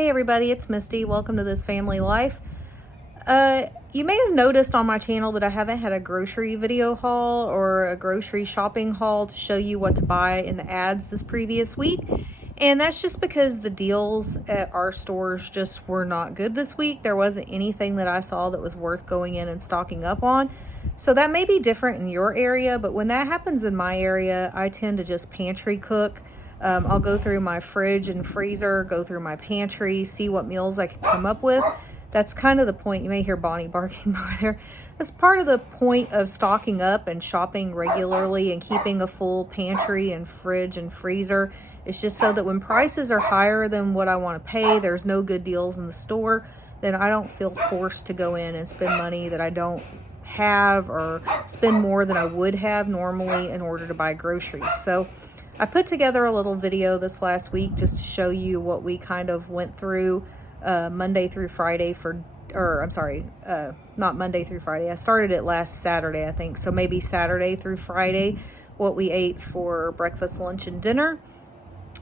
Hey everybody, it's Misty. Welcome to This Family Life. You may have noticed on my channel that I haven't had a grocery video haul or a grocery shopping haul to show you what to buy in the ads this previous week. And that's just because the deals at our stores just were not good this week. There wasn't anything that I saw that was worth going in and stocking up on. So that may be different in your area, but when that happens in my area, I tend to just pantry cook. I'll go through my fridge and freezer, go through my pantry, see what meals I can come up with. That's kind of the point. You may hear Bonnie barking over there. That's part of the point of stocking up and shopping regularly and keeping a full pantry and fridge and freezer. It's just so that when prices are higher than what I want to pay, there's no good deals in the store, then I don't feel forced to go in and spend money that I don't have or spend more than I would have normally in order to buy groceries. So I put together a little video this last week just to show you what we kind of went through Monday through Friday not Monday through Friday. I started it last Saturday, I think. So maybe Saturday through Friday, what we ate for breakfast, lunch, and dinner.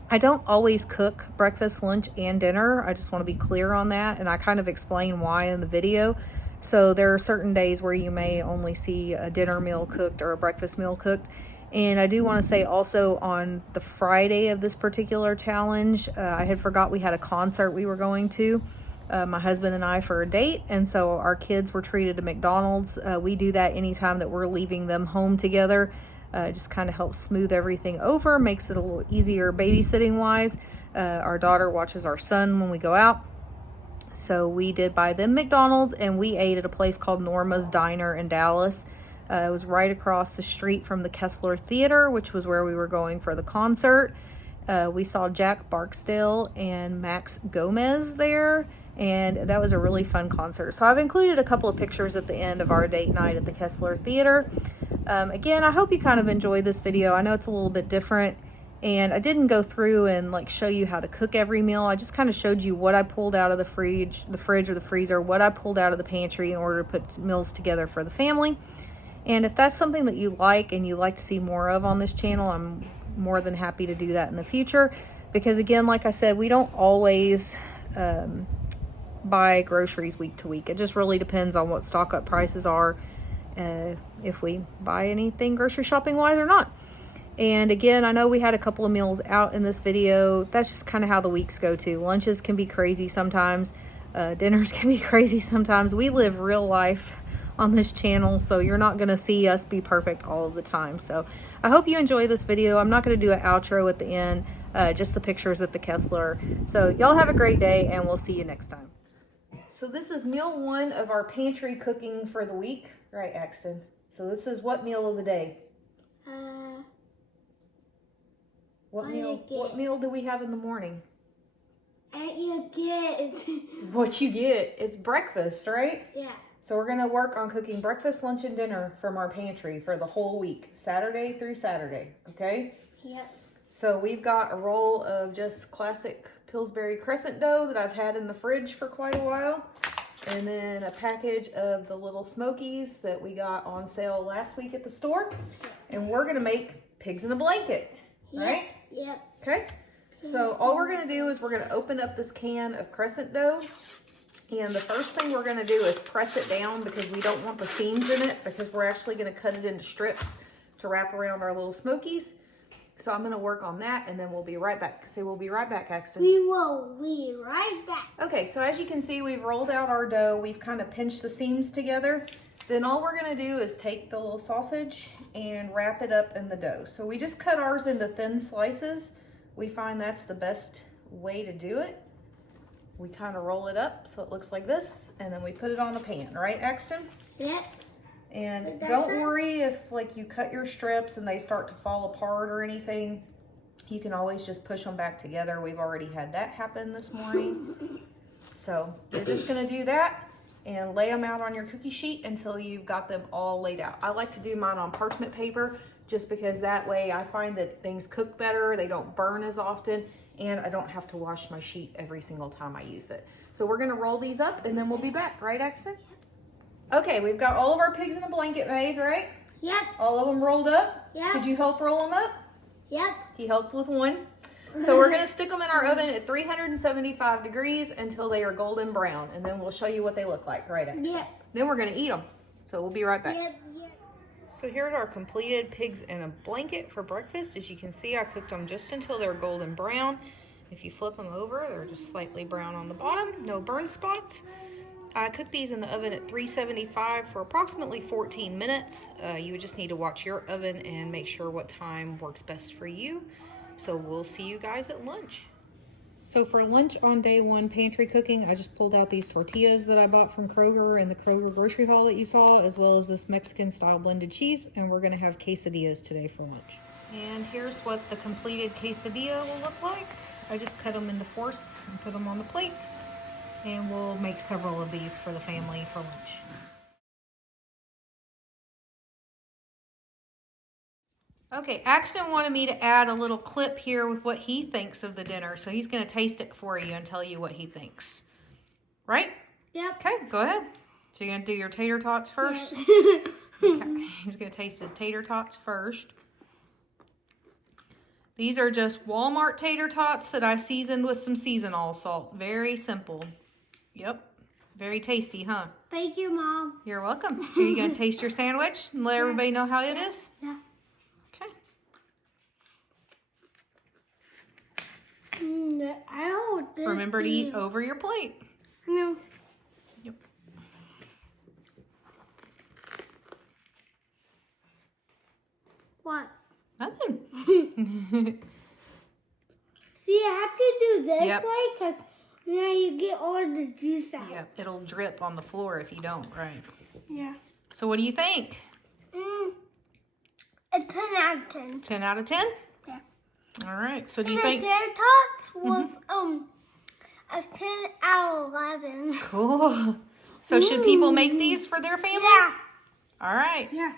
I don't always cook breakfast, lunch, and dinner. I just want to be clear on that. And I kind of explain why in the video. So there are certain days where you may only see a dinner meal cooked or a breakfast meal cooked. And I do want to say also on the Friday of this particular challenge, I had forgot we had a concert we were going to, my husband and I, for a date. And so our kids were treated to McDonald's. We do that anytime that we're leaving them home together. It just kind of helps smooth everything over, makes it a little easier babysitting wise. Our daughter watches our son when we go out. So we did buy them McDonald's, and we ate at a place called Norma's Diner in Dallas. It was right across the street from the Kessler Theater, which was where we were going for the concert. We saw Jack Barksdale and Max Gomez there, and that was a really fun concert. So I've included a couple of pictures at the end of our date night at the Kessler Theater. Again, I hope you kind of enjoyed this video. I know it's a little bit different, and I didn't go through and like show you how to cook every meal. I just kind of showed you what I pulled out of the fridge or the freezer, what I pulled out of the pantry in order to put meals together for the family. And if that's something that you like and you like to see more of on this channel, I'm more than happy to do that in the future. Because again, like I said, we don't always buy groceries week to week. It just really depends on what stock up prices are, if we buy anything grocery shopping wise or not. And again, I know we had a couple of meals out in this video. That's just kind of how the weeks go too. Lunches can be crazy sometimes. Dinners can be crazy sometimes. We live real life on this channel, so you're not going to see us be perfect all of the time. So I hope you enjoy this video. I'm not going to do an outro at the end, just the pictures at the Kessler. So y'all have a great day, and we'll see you next time. So this is meal one of our pantry cooking for the week. Right, Axton? So this is what meal of the day? What meal do we have in the morning? What you get? It's breakfast, right? Yeah. So we're going to work on cooking breakfast, lunch, and dinner from our pantry for the whole week, Saturday through Saturday, okay? Yep. So we've got a roll of just classic Pillsbury crescent dough that I've had in the fridge for quite a while. And then a package of the little Smokies that we got on sale last week at the store. And we're going to make pigs in a blanket, right? Yep. Okay? So all we're going to do is we're going to open up this can of crescent dough. And the first thing we're going to do is press it down because we don't want the seams in it, because we're actually going to cut it into strips to wrap around our little Smokies. So I'm going to work on that, and then we'll be right back. Say we'll be right back, Axton. We will be right back. Okay, so as you can see, we've rolled out our dough. We've kind of pinched the seams together. Then all we're going to do is take the little sausage and wrap it up in the dough. So we just cut ours into thin slices. We find that's the best way to do it. We kind of roll it up so it looks like this, and then we put it on a pan, right, Axton? Yep. And don't worry if like you cut your strips and they start to fall apart or anything. You can always just push them back together. We've already had that happen this morning. So you're just gonna do that and lay them out on your cookie sheet until you've got them all laid out. I like to do mine on parchment paper just because that way I find that things cook better, they don't burn as often, and I don't have to wash my sheet every single time I use it. So we're gonna roll these up and then we'll be back, right, Axton? Yep. Okay, we've got all of our pigs in a blanket made, right? Yep. All of them rolled up? Yep. Did you help roll them up? Yep. He helped with one. So we're gonna stick them in our oven at 375 degrees until they are golden brown, and then we'll show you what they look like, right? Yep. Then we're gonna eat them. So we'll be right back. Yep. So here's our completed pigs in a blanket for breakfast. As you can see, I cooked them just until they're golden brown. If you flip them over, they're just slightly brown on the bottom, no burn spots. I cooked these in the oven at 375 for approximately 14 minutes. You would just need to watch your oven and make sure what time works best for you. So we'll see you guys at lunch. So for lunch on day one pantry cooking, I just pulled out these tortillas that I bought from Kroger and the Kroger grocery haul that you saw, as well as this Mexican style blended cheese, and we're gonna have quesadillas today for lunch. And here's what the completed quesadilla will look like. I just cut them into fourths and put them on the plate, and we'll make several of these for the family for lunch. Okay, Axton wanted me to add a little clip here with what he thinks of the dinner. So he's going to taste it for you and tell you what he thinks. Right? Yep. Okay, go ahead. So you're going to do your tater tots first? Yep. Okay, he's going to taste his tater tots first. These are just Walmart tater tots that I seasoned with some seasonal salt. Very simple. Yep. Very tasty, huh? Thank you, Mom. You're welcome. Are you going to taste your sandwich and let everybody know how it is? Yeah. Okay. I don't think Remember to eat over your plate. No. Yep. What? Nothing. See, I have to do this Yep. way because now you get all the juice out. Yep, it'll drip on the floor if you don't, right? Yeah. So what do you think? A 10 out of 10. 10 out of 10? Yeah. All right. So do And you the think? tater tots was a 10 out of 11. Cool. So should people make these for their family? Yeah. All right. Yeah.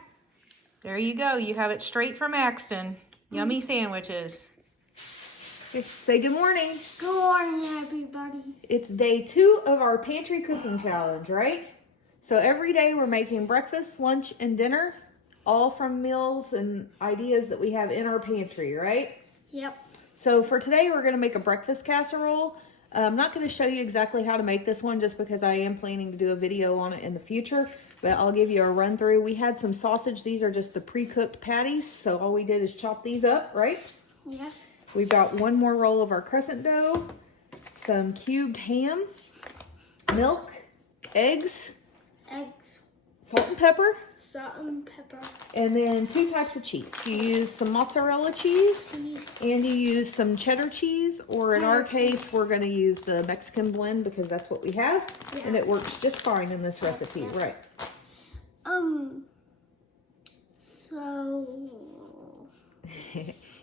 There you go. You have it straight from Axton. Yummy sandwiches. Say good morning. Good morning, everybody. It's day 2 of our pantry cooking challenge, right? So every day we're making breakfast, lunch, and dinner, all from meals and ideas that we have in our pantry, right? Yep. So for today, we're going to make a breakfast casserole. I'm not going to show you exactly how to make this one just because I am planning to do a video on it in the future, but I'll give you a run through. We had some sausage. These are just the pre-cooked patties. So all we did is chop these up, right? Yeah. We've got one more roll of our crescent dough, some cubed ham, milk, eggs, salt and pepper, and then 2 types of cheese. You use some mozzarella cheese and you use some cheddar cheese, or in our case, we're going to use the Mexican blend because that's what we have, and it works just fine in this recipe, right? So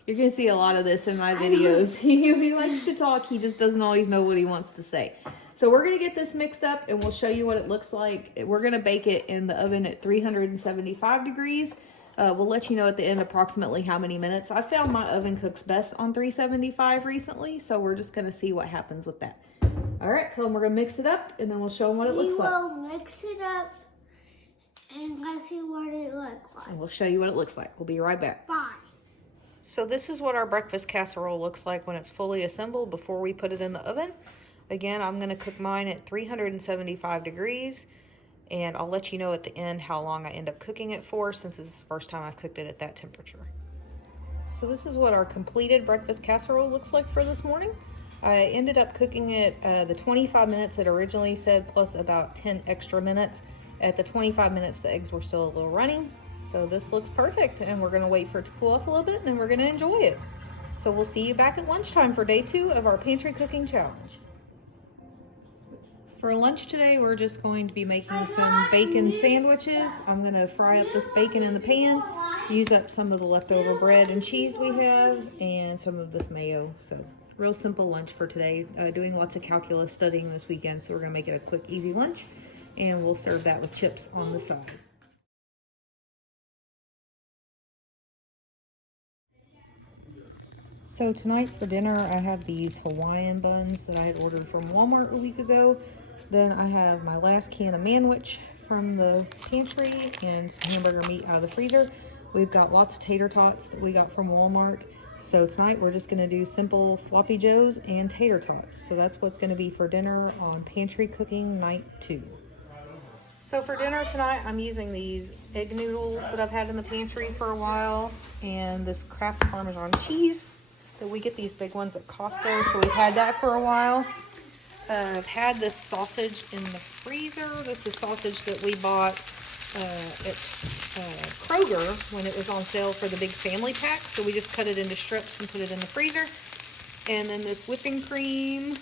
You're going to see a lot of this in my videos. He likes to talk. He just doesn't always know what he wants to say. So we're going to get this mixed up and we'll show you what it looks like. We're going to bake it in the oven at 375 degrees. We'll let you know at the end approximately how many minutes. I found my oven cooks best on 375 recently, so we're just going to see what happens with that. All right, tell them we're going to mix it up and then we'll show them what it looks like. We will mix it up and let's see what it looks like. And we'll show you what it looks like. We'll be right back. Bye. So this is what our breakfast casserole looks like when it's fully assembled before we put it in the oven. Again, I'm going to cook mine at 375 degrees, and I'll let you know at the end how long I end up cooking it for, since this is the first time I've cooked it at that temperature. So this is what our completed breakfast casserole looks like for this morning. I ended up cooking it the 25 minutes it originally said, plus about 10 extra minutes. At the 25 minutes, the eggs were still a little runny. So this looks perfect, and we're going to wait for it to cool off a little bit, and then we're going to enjoy it. So we'll see you back at lunchtime for day 2 of our pantry cooking challenge. For lunch today, we're just going to be making some bacon sandwiches. I'm going to fry up this bacon in the pan, use up some of the leftover bread and cheese we have, and some of this mayo. So real simple lunch for today. Doing lots of calculus studying this weekend, so we're going to make it a quick, easy lunch, and we'll serve that with chips on the side. So tonight for dinner, I have these Hawaiian buns that I had ordered from Walmart a week ago. Then I have my last can of manwich from the pantry and some hamburger meat out of the freezer. We've got lots of tater tots that we got from Walmart. So tonight we're just going to do simple sloppy joes and tater tots. So that's what's going to be for dinner on Pantry Cooking Night 2. So for dinner tonight, I'm using these egg noodles that I've had in the pantry for a while, and this Kraft Parmesan cheese. That we get these big ones at Costco, so we've had that for a while. I've had this sausage in the freezer. This is sausage that we bought at Kroger when it was on sale for the big family pack. So we just cut it into strips and put it in the freezer. And then this whipping cream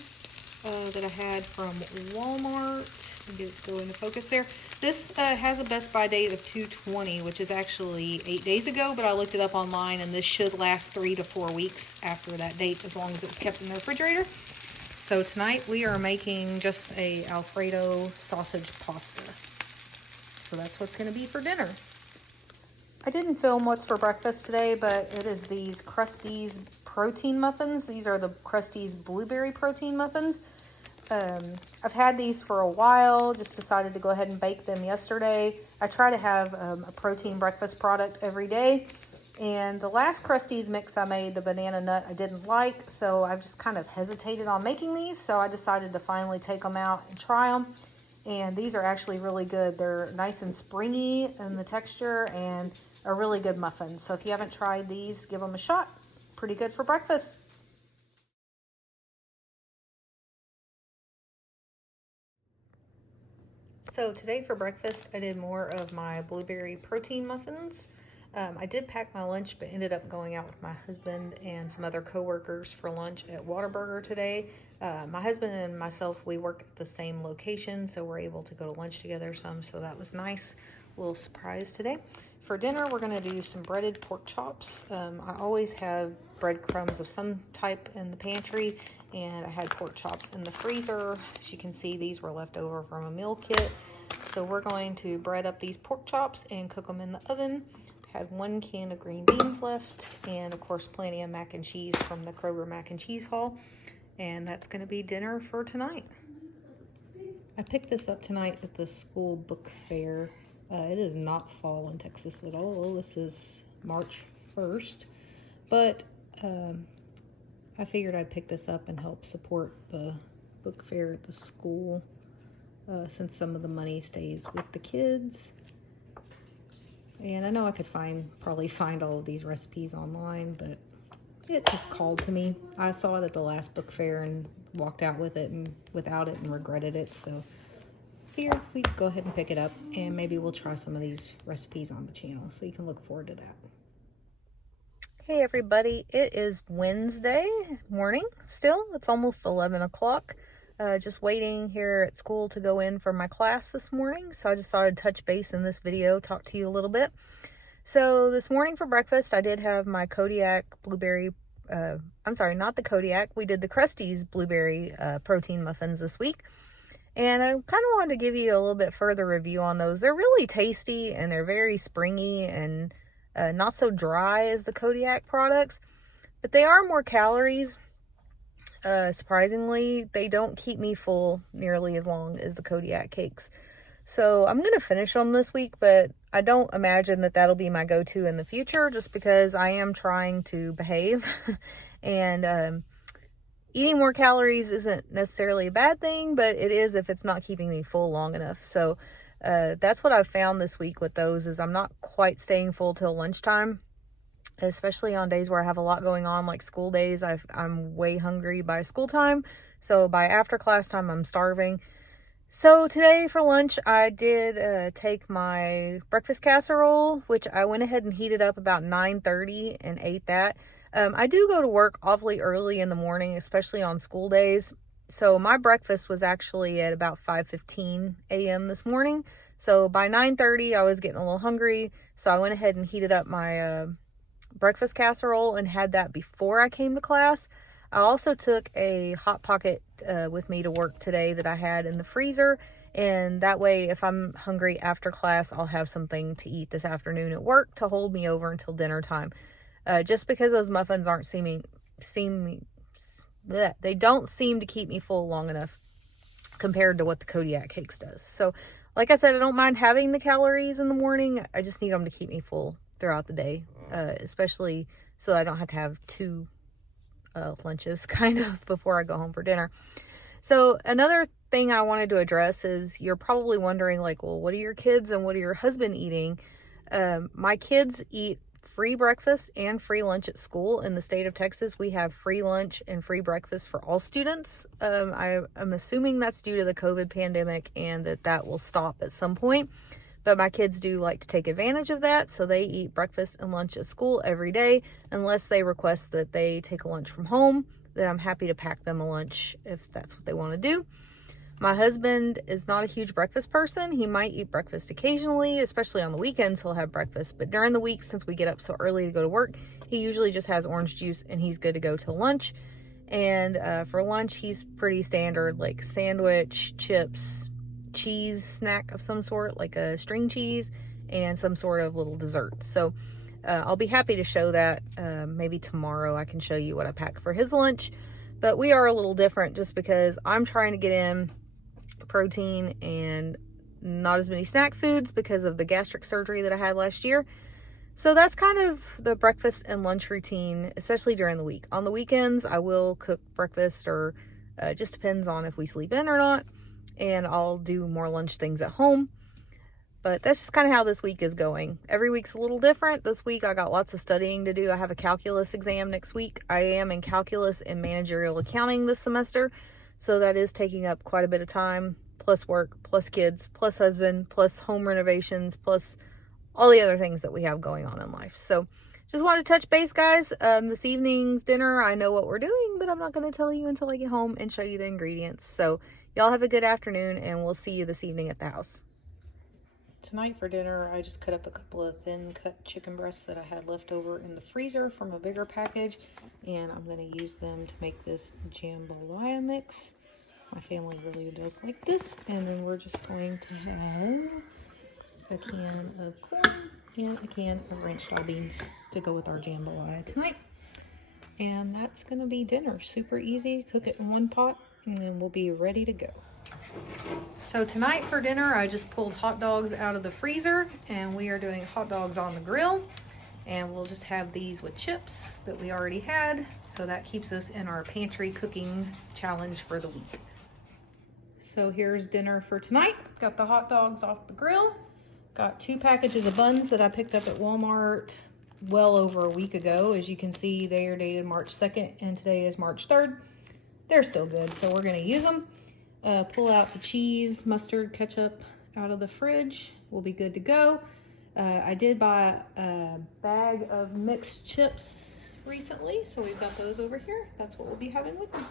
that I had from Walmart. I'll get it go into focus there. This has a Best By date of 2/20, which is actually 8 days ago, but I looked it up online, and this should last 3 to 4 weeks after that date, as long as it's kept in the refrigerator. So tonight we are making just a Alfredo sausage pasta. So that's what's going to be for dinner. I didn't film what's for breakfast today, but it is these Krusteaz protein muffins. These are the Krusteaz blueberry protein muffins. I've had these for a while, just decided to go ahead and bake them yesterday. I try to have a protein breakfast product every day. And the last Krusteaz mix I made, the banana nut, I didn't like, so I've just kind of hesitated on making these. So I decided to finally take them out and try them. And these are actually really good. They're nice and springy in the texture and a really good muffin. So if you haven't tried these, give them a shot. Pretty good for breakfast. So today for breakfast, I did more of my blueberry protein muffins. I did pack my lunch, but ended up going out with my husband and some other coworkers for lunch at Whataburger today. My husband and myself, we work at the same location, so we're able to go to lunch together some, so that was nice. A little surprise today. For dinner, we're going to do some breaded pork chops. I always have breadcrumbs of some type in the pantry, and I had pork chops in the freezer. As you can see, these were left over from a meal kit. So we're going to bread up these pork chops and cook them in the oven. Had 1 can of green beans left, and of course plenty of mac and cheese from the Kroger mac and cheese haul. And that's going to be dinner for tonight. I picked this up tonight at the school book fair. It is not fall in Texas at all. This is March 1st. But I figured I'd pick this up and help support the book fair at the school, since some of the money stays with the kids. And I know I could probably find all of these recipes online, but it just called to me. I saw it at the last book fair and walked out with it and without it and regretted it. So here, we can go ahead and pick it up, and maybe we'll try some of these recipes on the channel, so you can look forward to that. Hey everybody, it is Wednesday morning still. It's almost 11 o'clock. Just waiting here at school to go in for my class this morning. So I just thought I'd touch base in this video, talk to you a little bit. So this morning for breakfast, I did have my Kodiak blueberry, I'm sorry, not the Kodiak. We did the Krusteaz blueberry protein muffins this week. And I kind of wanted to give you a little bit further review on those. They're really tasty and they're very springy and not so dry as the Kodiak products. But they are more calories. Surprisingly, they don't keep me full nearly as long as the Kodiak cakes. So I'm going to finish them this week, but I don't imagine that that'll be my go-to in the future, just because I am trying to behave. And eating more calories isn't necessarily a bad thing, but it is if it's not keeping me full long enough. So that's what I've found this week with those, is I'm not quite staying full till lunchtime. Especially on days where I have a lot going on, like school days. I'm way hungry by school time. So by after class time, I'm starving. So today for lunch, I did take my breakfast casserole, which I went ahead and heated up about 9:30 and ate that. I do go to work awfully early in the morning, especially on school days. So my breakfast was actually at about 5:15 a.m. this morning. So by 9:30, I was getting a little hungry. So I went ahead and heated up my breakfast casserole and had that before I came to class. I also took a Hot Pocket with me to work today that I had in the freezer, and that way if I'm hungry after class, I'll have something to eat this afternoon at work to hold me over until dinner time. Just because those muffins aren't they don't seem to keep me full long enough compared to what the Kodiak cakes does. So like I said, I don't mind having the calories in the morning. I just need them to keep me full throughout the day, especially so I don't have to have two lunches kind of before I go home for dinner. So another thing I wanted to address is you're probably wondering, like, well, what are your kids and what are your husband eating? My kids eat free breakfast and free lunch at school. In the state of Texas, we have free lunch and free breakfast for all students. I'm assuming that's due to the COVID pandemic and that will stop at some point. But my kids do like to take advantage of that, so they eat breakfast and lunch at school every day, unless they request that they take a lunch from home. Then I'm happy to pack them a lunch if that's what they want to do. My husband is not a huge breakfast person. He might eat breakfast occasionally, especially on the weekends he'll have breakfast. But during the week, since we get up so early to go to work, he usually just has orange juice and he's good to go till lunch. And for lunch, he's pretty standard, like sandwich, chips, cheese snack of some sort, like a string cheese, and some sort of little dessert. So I'll be happy to show that. Maybe tomorrow I can show you what I pack for his lunch. But we are a little different just because I'm trying to get in protein and not as many snack foods because of the gastric surgery that I had last year. So that's kind of the breakfast and lunch routine, especially during the week. On the weekends, I will cook breakfast, or just depends on if we sleep in or not. And I'll do more lunch things at home. But that's just kind of how this week is going. Every week's a little different. This week I got lots of studying to do. I have a calculus exam next week. I am in calculus and managerial accounting this semester. So that is taking up quite a bit of time, plus work, plus kids, plus husband, plus home renovations, plus all the other things that we have going on in life. So just wanted to touch base, guys. This evening's dinner, I know what we're doing, but I'm not going to tell you until I get home and show you the ingredients. So y'all have a good afternoon, and we'll see you this evening at the house. Tonight for dinner, I just cut up a couple of thin cut chicken breasts that I had left over in the freezer from a bigger package, and I'm going to use them to make this jambalaya mix. My family really does like this. And then we're just going to have a can of corn and a can of ranch style beans to go with our jambalaya tonight. And that's going to be dinner. Super easy. Cook it in one pot and then we'll be ready to go. So tonight for dinner, I just pulled hot dogs out of the freezer and we are doing hot dogs on the grill. And we'll just have these with chips that we already had. So that keeps us in our pantry cooking challenge for the week. So here's dinner for tonight. Got the hot dogs off the grill. Got 2 packages of buns that I picked up at Walmart well over a week ago. As you can see, they are dated March 2nd and today is March 3rd. They're still good, so we're gonna use them. Pull out the cheese, mustard, ketchup out of the fridge. We'll be good to go. I did buy a bag of mixed chips recently, so we've got those over here. That's what we'll be having with them.